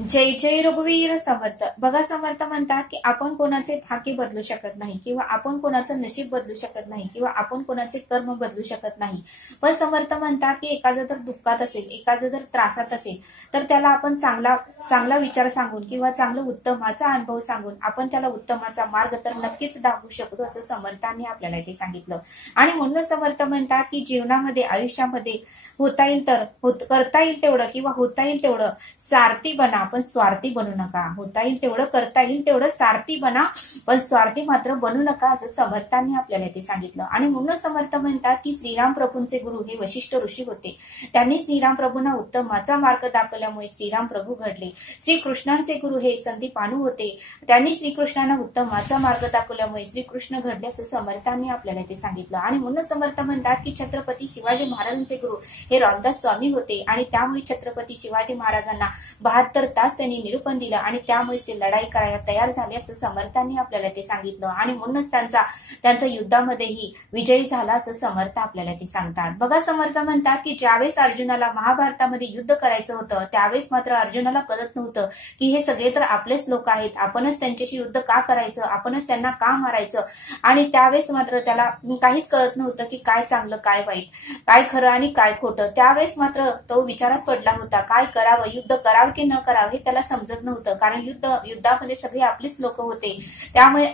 जय जय रघुवीर समर्थ. बघा, समर्थ म्हणतात की आपण कोणाचे भाग्य बदलू शकत नाही किंवा आपण कोणाचं नशीब बदलू शकत नाही किंवा आपण कोणाचे कर्म बदलू शकत नाही. पण समर्थ म्हणतात की एखादं जर दुःखात असेल, एखादं जर त्रासात असेल, तर त्याला आपण चांगला विचार सांगून किंवा चांगलं उत्तमाचा अनुभव सांगून आपण त्याला उत्तमाचा मार्ग तर नक्कीच दाखवू शकतो, असं समर्थांनी आपल्याला इथे सांगितलं. आणि म्हणून समर्थ म्हणतात की जीवनामध्ये, आयुष्यामध्ये होता येईल तर करता येईल तेवढं किंवा होता येईल तेवढं सारथी बना, पण स्वार्थी बनू नका. होता येईल तेवढं, करता येईल तेवढं सारथी बना, पण स्वार्थी मात्र बनू नका, असं समर्थांनी आपल्याला ते सांगितलं. आणि म्हणून समर्थ म्हणतात की श्रीराम प्रभूंचे गुरु हे वशिष्ठ ऋषी होते. त्यांनी श्रीराम प्रभूंना उत्तमाचा मार्ग दाखवल्यामुळे श्रीराम प्रभू घडले. श्रीकृष्णांचे गुरु हे संदीपानू होते. त्यांनी श्रीकृष्णांना उत्तमाचा मार्ग दाखवल्यामुळे श्रीकृष्ण घडले, असं समर्थांनी आपल्याला ते सांगितलं. आणि म्हणून समर्थ म्हणतात की छत्रपती शिवाजी महाराजांचे गुरु हे रामदास स्वामी होते आणि त्यामुळे छत्रपती शिवाजी महाराजांना 72 तास त्यांनी निरूपण दिलं आणि त्यामुळेच ते लढाई करायला तयार झाले, असं समर्थांनी आपल्याला ते सांगितलं. आणि म्हणूनच त्यांचा युद्धामध्येही विजयी झाला, असं समर्थ आपल्याला ते सांगतात. बघा, समर्थ म्हणतात की ज्यावेळेस अर्जुनाला महाभारतामध्ये युद्ध करायचं होतं त्यावेळेस मात्र अर्जुनाला कळत नव्हतं की हे सगळे तर आपलेच लोक आहेत, आपणच त्यांच्याशी युद्ध का करायचं, आपणच त्यांना का मारायचं. आणि त्यावेळेस मात्र त्याला काहीच कळत नव्हतं की काय चांगलं, काय वाईट, काय खरं आणि काय खोटं. त्यावेळेस मात्र तो विचारात पडला होता, काय करावं, युद्ध करावं की न करावं हे त्याला समजत नव्हतं. कारण युद्धामध्ये सगळे आपलेच लोक होते. त्यामुळे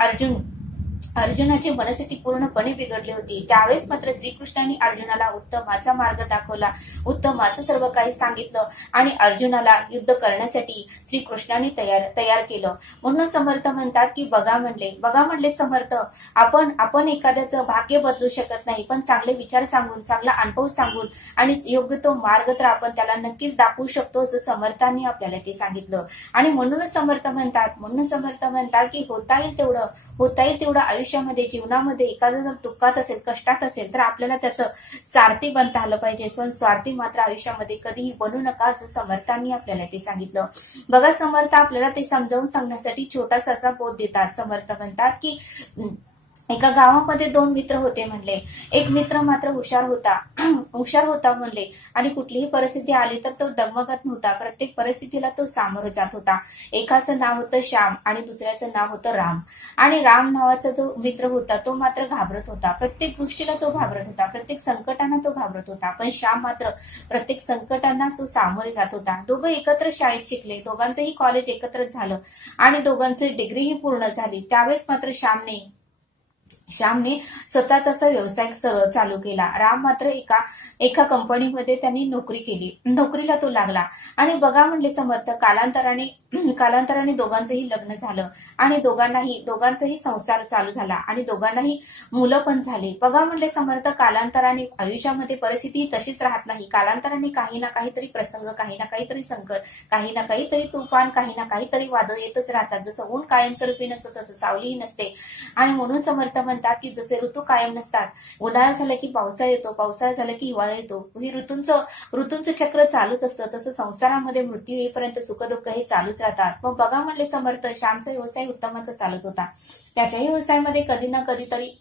अर्जुनाची मनस्थिती पूर्णपणे बिघडली होती. त्यावेळेस मात्र श्रीकृष्णांनी अर्जुनाला उत्तमाचा मार्ग दाखवला, उत्तमाचं सर्व काही सांगितलं आणि अर्जुनाला युद्ध करण्यासाठी श्रीकृष्णांनी तयार केलं. म्हणून समर्थ म्हणतात की बघा म्हणले समर्थ, आपण एखाद्याचं भाग्य बदलू शकत नाही, पण चांगले विचार सांगून, चांगला अनुभव सांगून आणि योग्य तो मार्ग तर आपण त्याला नक्कीच दाखवू शकतो, असं समर्थांनी आपल्याला ते सांगितलं. आणि म्हणूनच समर्थ म्हणतात की होता येईल तेवढं आयुष्यामध्ये, जीवनामध्ये एखादं जर दुःखात असेल, कष्टात असेल तर आपल्याला त्याचं सारथी बनता आलं पाहिजे. स्वार्थी मात्र आयुष्यामध्ये कधीही बनू नका, असं समर्थांनी आपल्याला ते सांगितलं. बघा, समर्थ आपल्याला ते समजावून सांगण्यासाठी छोटासा असा बोध देतात. समर्थ म्हणतात की एका गावामध्ये 2 मित्र होते म्हणले. एक मित्र मात्र हुशार होता म्हणले आणि कुठलीही परिस्थिती आली तर तो डगमगत नव्हता. प्रत्येक परिस्थितीला तो सामोरं जात होता. एकाचं नाव होतं श्याम आणि दुसऱ्याचं नाव होतं राम. आणि राम नावाचा जो मित्र होता तो मात्र घाबरत होता. प्रत्येक गोष्टीला तो घाबरत होता, प्रत्येक संकटांना तो घाबरत होता. पण श्याम मात्र प्रत्येक संकटांना तो सामोरे जात होता. दोघं एकत्र शाळेत शिकले, दोघांचंही कॉलेज एकत्रच झालं आणि दोघांची डिग्रीही पूर्ण झाली. त्यावेळेस मात्र श्यामने स्वतःचा व्यवसाय चालू केला. राम मात्र एका कंपनीमध्ये त्यांनी नोकरी केली. नोकरीला तो लागला आणि बघा म्हणले समर्थ, कालांतराने दोघांचंही लग्न झालं आणि दोघांचाही संसार चालू झाला आणि दोघांनाही मुलं पण झाली. बघा म्हणले समर्थ, कालांतराने आयुष्यामध्ये परिस्थिती तशीच राहत नाही. कालांतराने काही ना काहीतरी प्रसंग, काही ना काहीतरी संकट, काही ना काहीतरी तुफान, काही ना काहीतरी वादळ येतच राहतात. जसं ऊन कायमस्वरूपी नसतं तसं सावलीही नसते. आणि म्हणून समर्थ म्हणतात की जसे ऋतू कायम नसतात, उन्हाळा झाला की पावसाळा येतो, पावसाळा झाला की हिवाळा येतो, ही ऋतूंचं चक्र चालूच असतं. तसं संसारामध्ये मृत्यू येईपर्यंत सुखदुःख हे चालूच राहतात. मग बघा म्हणले समर्थ, श्यामचा व्यवसाय उत्तमाचा चालत होता. त्याच्याही व्यवसायामध्ये कधी ना कधीतरी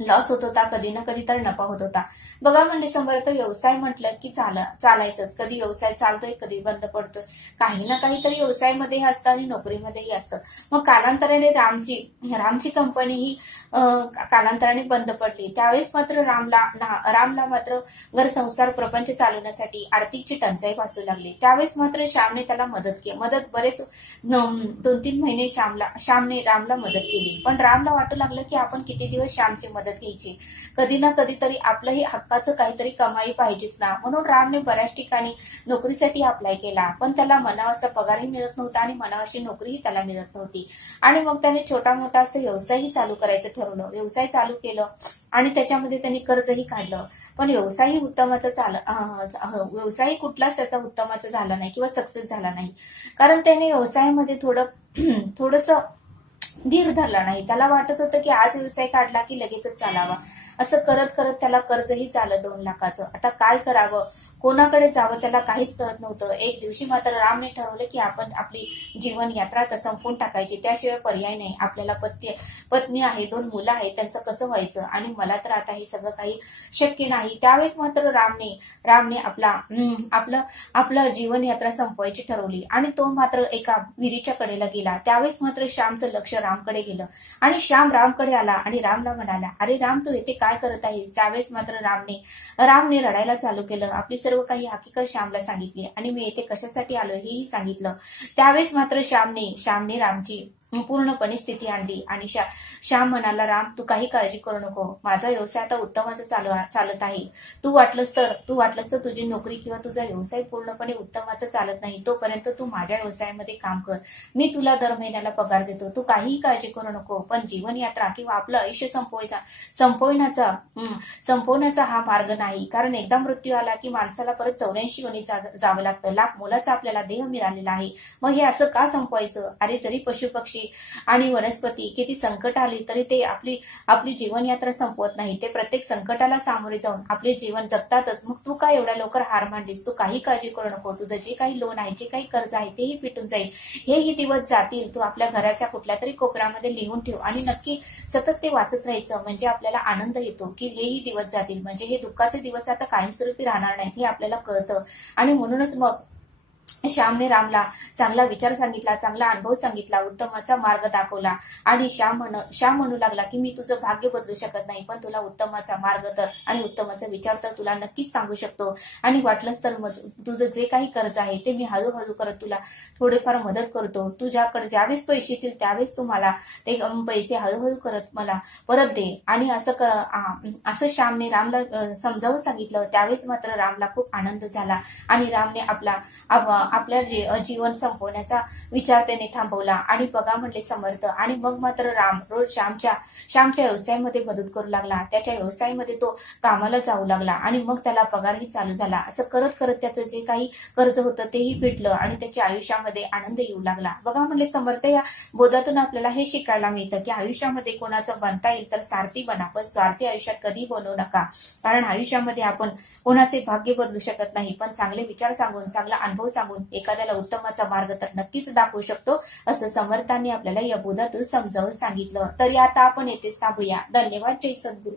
लॉस होत होता, कधी ना कधी तर नफा होत होता. बघा म्हणले समर्थ, व्यवसाय म्हटलं की चालायचंच. कधी व्यवसाय चालतोय, कधी बंद पडतोय. काही ना काहीतरी व्यवसायामध्येही असतं आणि नोकरीमध्येही असतं. मग कालांतराने रामची कंपनी ही कालांतराने बंद पडली. त्यावेळेस मात्र रामला मात्र घर संसार प्रपंच चालवण्यासाठी आर्थिकची टंचाई भासू लागली. त्यावेळेस मात्र श्यामने त्याला मदत बरेच 2-3 महिने श्यामने रामला मदत केली. पण रामला वाटू लागलं की आपण किती दिवस श्यामची मदत घ्यायची, कधी ना कधीतरी आपलंही हक्काचं काहीतरी कमाई पाहिजेच ना. म्हणून रामने बऱ्याच ठिकाणी नोकरीसाठी अप्लाय केला, पण त्याला मनावासा पगारही मिळत नव्हता आणि मनावाशी नोकरीही त्याला मिळत नव्हती. आणि मग त्याने छोटा मोठा असं व्यवसायही चालू करायचं ठरवलं. व्यवसाय चालू केलं आणि त्याच्यामध्ये त्यांनी कर्जही काढलं. पण व्यवसायही कुठलाच त्याचा उत्तमाचा झाला नाही किंवा सक्सेस झाला नाही. कारण त्याने व्यवसायामध्ये थोडंसं धीर धरला नाही. त्याला वाटत होतं की आज व्यवसाय काढला की लगेचच चालावा. असं करत करत त्याला कर्जही झालं 2 लाखाचं. आता काय करावं, कोणाकडे जावं त्याला काहीच कळत नव्हतं. एक दिवशी मात्र रामने ठरवलं की आपण आपली जीवन यात्रा तर संपवून टाकायची, त्याशिवाय पर्याय नाही. आपल्याला पत्नी आहे, 2 मुलं आहेत, त्यांचं कसं व्हायचं आणि मला तर आता हे सगळं काही शक्य नाही. त्यावेळेस मात्र रामने आपलं जीवन यात्रा संपवायची ठरवली आणि तो मात्र एका विहिरीच्या कडेला गेला. त्यावेळेस मात्र श्यामचं लक्ष रामकडे गेलं आणि श्याम रामकडे आला आणि रामला म्हणाला, अरे राम, तू येथे काय करत आहेस? त्यावेळेस मात्र रामने रडायला चालू केलं. आपली सर्व काही हकीकत श्यामला सांगितली आणि मी येथे कशासाठी आलो हेही सांगितलं. त्यावेळेस मात्र श्यामने रामची पूर्णपणे स्थिती आणली आणि श्याम म्हणाला, राम, तू काही काळजी करू नको. माझा व्यवसाय आता उत्तमाचा चालत आहे. तू वाटलंस तर तुझी नोकरी किंवा तुझा व्यवसाय पूर्णपणे उत्तमाचा चालत नाही तोपर्यंत तू माझ्या व्यवसायामध्ये काम कर. मी तुला दर महिन्याला पगार देतो. तू काहीही काळजी करू नको. पण जीवन यात्रा किंवा आपलं आयुष्य संपवण्याचा हा मार्ग नाही. कारण एकदा मृत्यू आला की माणसाला परत 84 योनीत जावं लागतं. लाख मोलाचा आपल्याला देह मिळालेला आहे. मग हे असं का संपवायचं? अरे जरी पशु पक्षी आणि वनस्पती किती संकट आली तरी ते आपली जीवनयात्रा संपवत नाही. ते प्रत्येक संकटाला सामोरे जाऊन आपले जीवन जगतातच. मग तू काय एवढ्या लवकर हार मानलीस? तू काही काळजी करू नको. तुझं जे काही लोन आहे, जे काही कर्ज आहे तेही फिटून जाईल. हेही दिवस जातील. तू आपल्या घराच्या कुठल्या तरी कोपऱ्यामध्ये लिहून ठेव आणि नक्की सतत ते वाचत राहायचं. म्हणजे आपल्याला आनंद येतो की हेही दिवस जातील. म्हणजे हे दुःखाचे दिवस आता कायमस्वरूपी राहणार नाहीत हे आपल्याला कळतं. आणि म्हणूनच मग श्यामने रामला चांगला विचार सांगितला, चांगला अनुभव सांगितला, उत्तमाचा मार्ग दाखवला आणि श्याम म्हणू लागला की मी तुझं भाग्य बदलू शकत नाही, पण तुला उत्तमाचा मार्ग तर आणि उत्तमाचा विचार तर तुला नक्कीच सांगू शकतो. आणि वाटलंच तर तुझं जे काही कर्ज आहे ते मी हळूहळू करत तुला थोडेफार मदत करतो. तुझ्याकडे ज्यावेळेस पैसे येतील त्यावेळेस तू मला ते पैसे हळूहळू करत मला परत दे. आणि असं श्यामने रामला समजावून सांगितलं. त्यावेळेस मात्र रामला खूप आनंद झाला आणि रामने आपल्या जीवन संपवण्याचा विचार त्याने थांबवला. आणि बघा म्हणले समर्थ. आणि मग मात्र राम रोज श्यामच्या व्यवसायामध्ये मदत करू लागला. त्याच्या व्यवसायामध्ये तो कामाला जाऊ लागला आणि मग त्याला पगारही चालू झाला. असं करत करत त्याचं जे काही कर्ज होतं तेही फिटलं आणि त्याच्या आयुष्यामध्ये आनंद येऊ लागला. बघा म्हणले समर्थ, या बोधातून आपल्याला हे शिकायला मिळतं की आयुष्यामध्ये कोणाचं बनता येईल तर सारथी बना, पण स्वार्थी आयुष्यात कधी बनवू नका. कारण आयुष्यामध्ये आपण कोणाचे भाग्य बदलू शकत नाही, पण चांगले विचार सांगून, चांगला अनुभव सांगून एखाद्याला उत्तमाचा मार्ग तर नक्कीच दाखवू शकतो, असं समर्थांनी आपल्याला या बोधातून समजावून सांगितलं. तर आता आपण येथेच थांबूया. धन्यवाद. जय सद्गुरू.